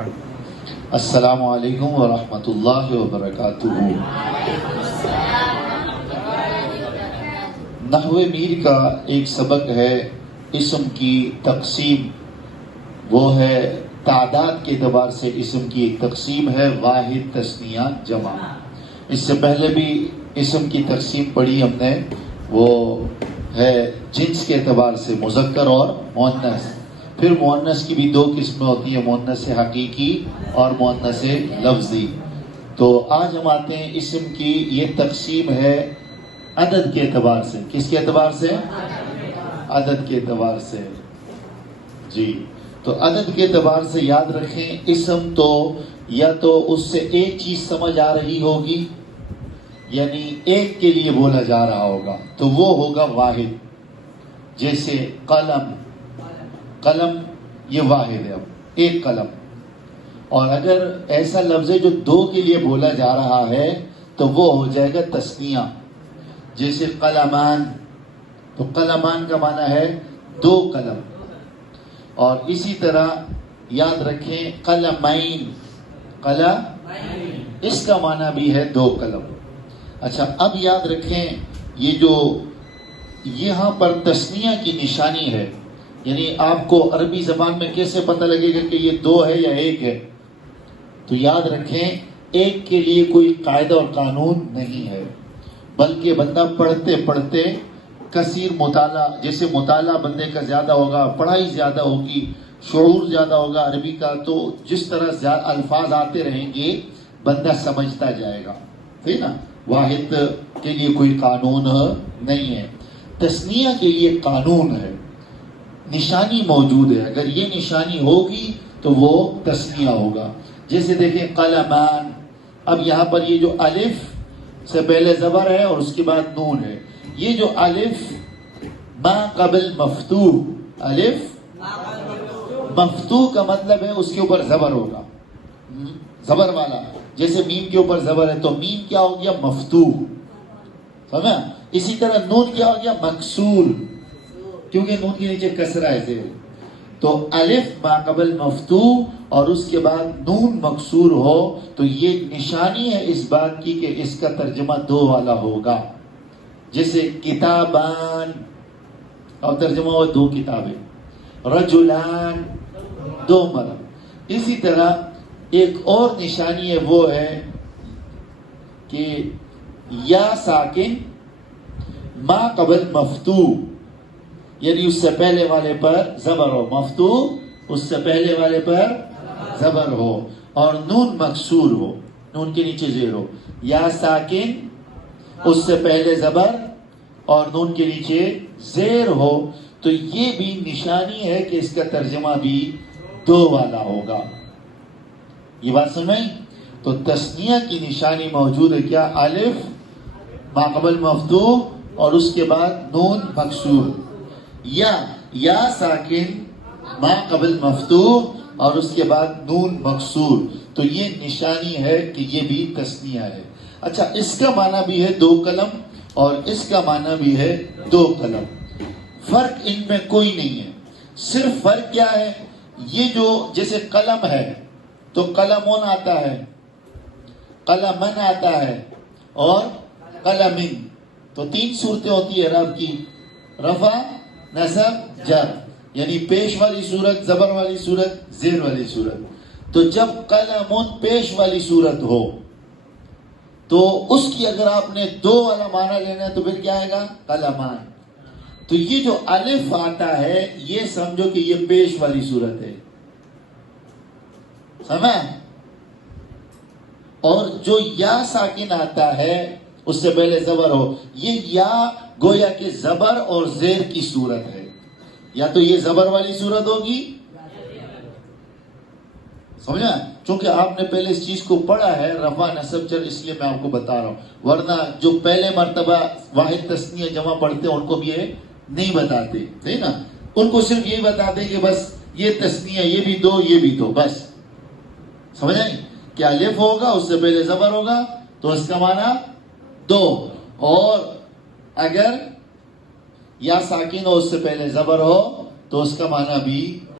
السلام علیکم ورحمۃ اللہ وبرکاتہ۔ نحو میر کا ایک سبق ہے اسم کی تقسیم، وہ ہے تعداد کے اعتبار سے اسم کی ایک تقسیم ہے واحد، تثنیہ، جمع۔ اس سے پہلے بھی اسم کی تقسیم پڑھی ہم نے، وہ ہے جنس کے اعتبار سے مذکر اور مؤنث۔ پھر مؤنث کی بھی دو قسمیں ہوتی ہیں، مؤنث حقیقی اور مؤنث لفظی۔ تو آج ہم آتے ہیں اسم کی یہ تقسیم ہے عدد کے اعتبار سے۔ کس کے اعتبار سے؟ عدد کے اعتبار سے۔ جی، تو عدد کے اعتبار سے یاد رکھیں، اسم تو یا تو اس سے ایک چیز سمجھ آ رہی ہوگی، یعنی ایک کے لیے بولا جا رہا ہوگا، تو وہ ہوگا واحد۔ جیسے قلم، قلم یہ واحد ہے، ایک قلم۔ اور اگر ایسا لفظ ہے جو دو کے لیے بولا جا رہا ہے تو وہ ہو جائے گا تثنیہ۔ جیسے قلمان، تو قلمان کا معنی ہے دو قلم۔ اور اسی طرح یاد رکھیں قلمین، قلم اس کا معنی بھی ہے دو قلم۔ اچھا، اب یاد رکھیں یہ جو یہاں پر تثنیہ کی نشانی ہے، یعنی آپ کو عربی زبان میں کیسے پتہ لگے گا کہ یہ دو ہے یا ایک ہے؟ تو یاد رکھیں ایک کے لیے کوئی قاعدہ اور قانون نہیں ہے، بلکہ بندہ پڑھتے پڑھتے کثیر مطالعہ، جیسے مطالعہ بندے کا زیادہ ہوگا، پڑھائی زیادہ ہوگی، شعور زیادہ ہوگا عربی کا، تو جس طرح الفاظ آتے رہیں گے بندہ سمجھتا جائے گا، ٹھیک نا؟ واحد کے لیے کوئی قانون نہیں ہے، تثنیہ کے لیے قانون ہے، نشانی موجود ہے۔ اگر یہ نشانی ہوگی تو وہ تثنیہ ہوگا۔ جیسے دیکھیں قلمان، اب یہاں پر یہ جو الف سے پہلے زبر ہے اور اس کے بعد نون ہے، یہ جو الف ما قبل مفتوح، الف مفتوح کا مطلب ہے اس کے اوپر زبر ہوگا، زبر والا۔ جیسے میم کے اوپر زبر ہے تو میم کیا ہو گیا؟ مفتوح، سمجھا؟ اسی طرح نون کیا ہو گیا؟ مکسور، کیونکہ نون کے نیچے کسرہ ہے زیر۔ تو الف ما قبل مفتوح اور اس کے بعد نون مکسور ہو تو یہ نشانی ہے اس بات کی کہ اس کا ترجمہ دو والا ہوگا۔ جیسے کتابان، اور ترجمہ ہو دو کتابیں، رجلان دو مرد۔ اسی طرح ایک اور نشانی ہے، وہ ہے کہ یا ساکن ما قبل مفتوح، یعنی اس سے پہلے والے پر زبر ہو، مفتوح اس سے پہلے والے پر زبر ہو، اور نون مکسور ہو، نون کے نیچے زیر ہو۔ یا ساکن اس سے پہلے زبر اور نون کے نیچے زیر ہو، تو یہ بھی نشانی ہے کہ اس کا ترجمہ بھی دو والا ہوگا۔ یہ بات سمجھ؟ تو تثنیہ کی نشانی موجود ہے کیا؟ الف ما قبل مفتوح اور اس کے بعد نون مکسور، یا ساکن ما قبل مفتوح اور اس کے بعد نون مکسور، تو یہ نشانی ہے کہ یہ بھی تثنیہ ہے۔ اچھا، اس کا معنی بھی ہے دو قلم اور اس کا معنی بھی ہے دو قلم، فرق ان میں کوئی نہیں ہے۔ صرف فرق کیا ہے؟ یہ جو جیسے قلم ہے تو قلمون آتا ہے، قلمن آتا ہے، اور قلمن، تو تین صورتیں ہوتی ہے اعراب کی، رفع، نصب، جر، یعنی پیش والی صورت، زبر والی صورت، زیر والی صورت۔ تو جب قلمون پیش والی صورت ہو تو اس کی اگر آپ نے دو والا معنی لینا ہے تو پھر کیا آئے گا؟ قلمان۔ تو یہ جو الف آتا ہے یہ سمجھو کہ یہ پیش والی صورت ہے، سمجھا؟ اور جو یا ساکن آتا ہے اس سے پہلے زبر ہو، یہ یا گویا کہ زبر اور زیر کی صورت ہے، یا تو یہ زبر والی صورت ہوگی، سمجھا؟ چونکہ آپ نے پہلے اس چیز کو پڑھا ہے رفع نصب جر، اس لیے میں آپ کو بتا رہا ہوں، ورنہ جو پہلے مرتبہ واحد تثنیہ جمع پڑھتے ہیں ان کو بھی یہ نہیں بتاتے، ٹھیک نا؟ ان کو صرف یہی بتاتے کہ بس یہ تثنیہ، یہ بھی دو، یہ بھی دو، بس، سمجھا؟ کہ الف ہوگا اس سے پہلے زبر ہوگا تو اس کا معنی دو، اور اگر یا ساکن ہو اس سے پہلے زبر ہو تو اس کا معنی بھی